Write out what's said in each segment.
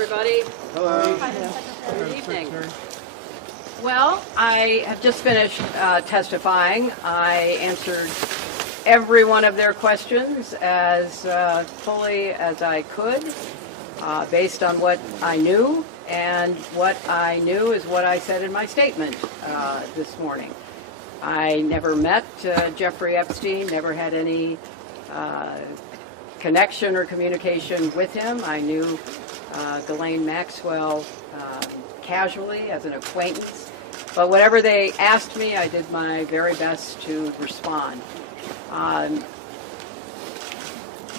everybody. Hello. Good evening. Well, I have just finished testifying. I answered every one of their questions as fully as I could, based on what I knew, and what I knew is what I said in my statement this morning. I never met Jeffrey Epstein, never had any connection or communication with him. I knew Ghislaine Maxwell casually as an acquaintance, but whatever they asked me, I did my very best to respond.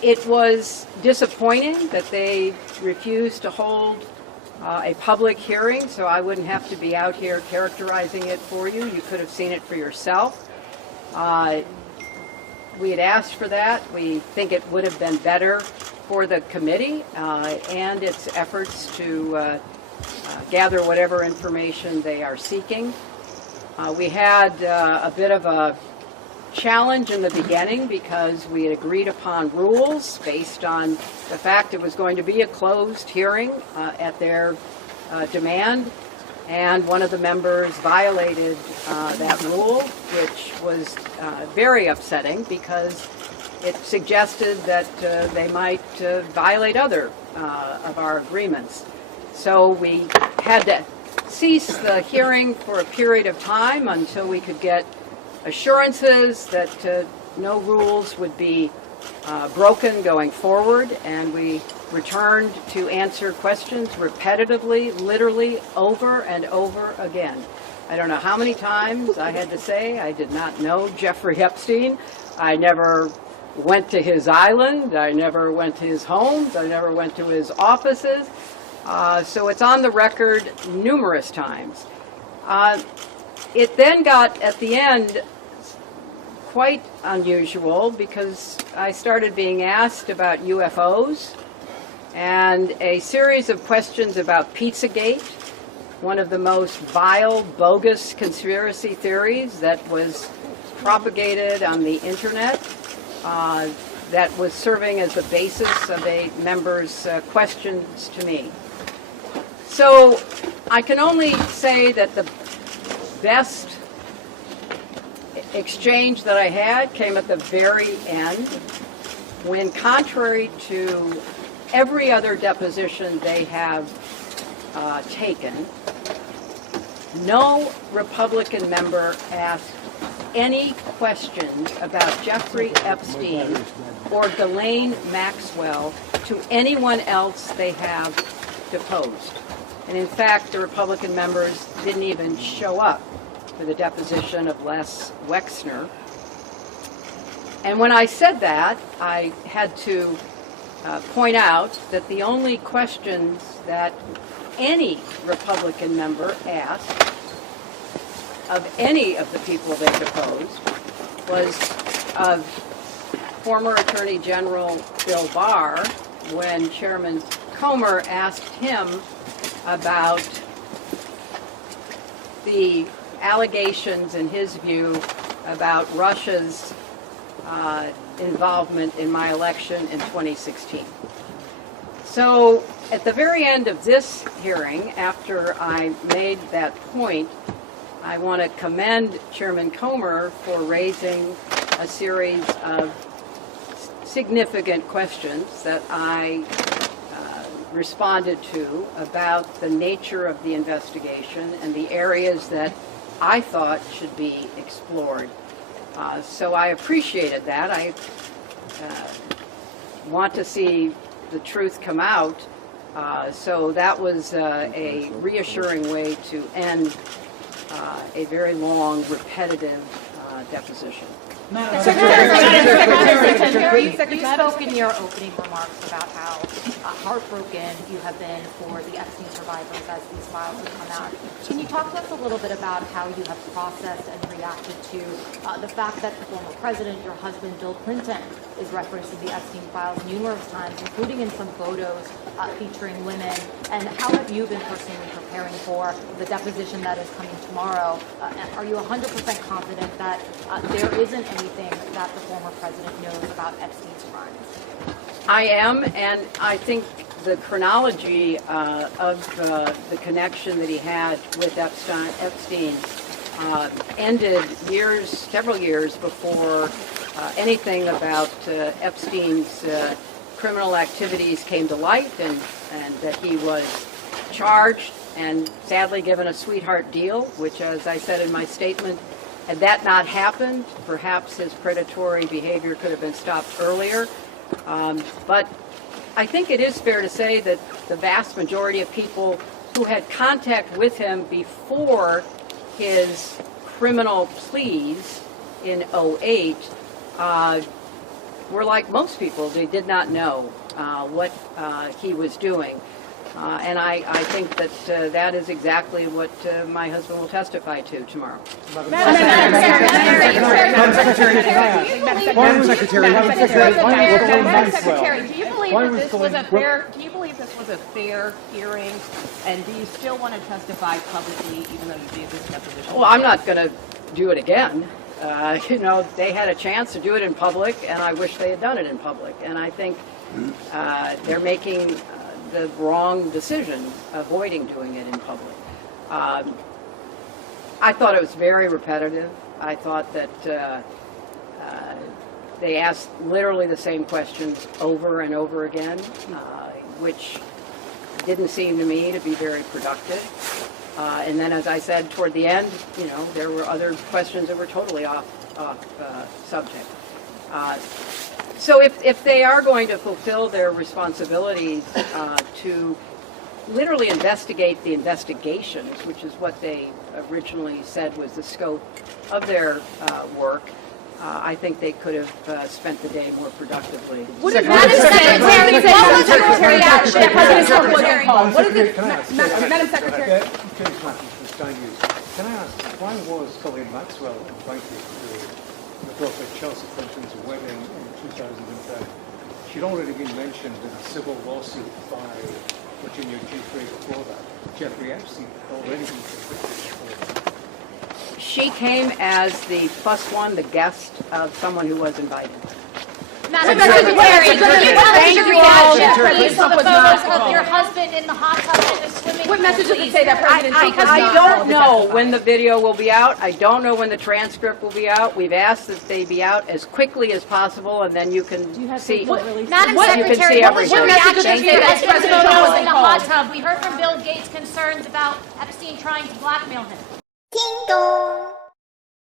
It was disappointing that they refused to hold a public hearing, so I wouldn't have to be out here characterizing it for you. You could have seen it for yourself. We had asked for that. We think it would have been better for the committee and its efforts to gather whatever information they are seeking. We had a bit of a challenge in the beginning because we had agreed upon rules based on the fact it was going to be a closed hearing at their demand, and one of the members violated that rule, which was very upsetting because it suggested that they might violate other of our agreements. So we had to cease the hearing for a period of time until we could get assurances that no rules would be broken going forward, and we returned to answer questions repetitively, literally over and over again. I don't know how many times I had to say I did not know Jeffrey Epstein. I never went to his island. I never went to his homes. I never went to his offices. So it's on the record numerous times. It then got, at the end, quite unusual because I started being asked about UFOs and a series of questions about Pizzagate, one of the most vile, bogus conspiracy theories that was propagated on the internet, that was serving as the basis of a member's questions to me. So I can only say that the best exchange that I had came at the very end, when, contrary to every other deposition they have taken, no Republican member asked any questions about Jeffrey Epstein or Ghislaine Maxwell to anyone else they have deposed. And in fact, the Republican members didn't even show up for the deposition of Les Wexner. And when I said that, I had to point out that the only questions that any Republican member asked of any of the people they deposed was of former Attorney General Bill Barr, when Chairman Comer asked him about the allegations, in his view, about Russia's involvement in my election in 2016. So at the very end of this hearing, after I made that point, I want to commend Chairman Comer for raising a series of significant questions that I responded to about the nature of the investigation and the areas that I thought should be explored. So I appreciated that. I want to see the truth come out. So that was a reassuring way to end a very long, repetitive deposition. Secretary, you spoke in your opening remarks about how heartbroken you have been for the Epstein survivors as these files have come out. Can you talk to us a little bit about how you have processed and reacted to the fact that the former president, your husband, Bill Clinton, is referencing the Epstein files numerous times, including in some photos featuring women? And how have you been personally preparing for the deposition that is coming tomorrow? Are you 100% confident that there isn't anything that the former president knows about Epstein's crimes? I am, and I think the chronology of the connection that he had with Epstein ended several years before anything about Epstein's criminal activities came to light, and that he was charged and sadly given a sweetheart deal, which, as I said in my statement, had that not happened, perhaps his predatory behavior could have been stopped earlier. But I think it is fair to say that the vast majority of people who had contact with him before his criminal pleas in 2008 were like most people. They did not know what he was doing. And I think that that is exactly what my husband will testify to tomorrow. Madam Secretary, do you believe this was a fair hearing, and do you still want to testify publicly, even though you gave this deposition? Well, I'm not going to do it again. They had a chance to do it in public, and I wish they had done it in public. And I think they're making the wrong decision, avoiding doing it in public. I thought it was very repetitive. I thought that they asked literally the same questions over and over again, which didn't seem to me to be very productive. And then, as I said, toward the end, there were other questions that were totally off subject. So if they are going to fulfill their responsibilities to literally investigate the investigations, which is what they originally said was the scope of their work, I think they could have spent the day more productively. Madam Secretary, can I ask, why was Colleen Maxwell invited to the Brooklyn Chelsea Clinton's wedding in 2010? She'd already been mentioned in a civil lawsuit by Virginia Giuffre before that. Jeffrey Epstein had already been convicted before. She came as the +1, the guest of someone who was invited. Madam Secretary, can you tell us your reaction, please, to the photos of your husband in the hot tub in the swimming pool? What message does it say that President Trump I don't know when the video will be out. I don't know when the transcript will be out. We've asked that they be out as quickly as possible, and then you can see. Madam Secretary, what was your reaction to the photos in the hot tub? We heard from Bill Gates concerns about Epstein trying to blackmail him. Ding dong.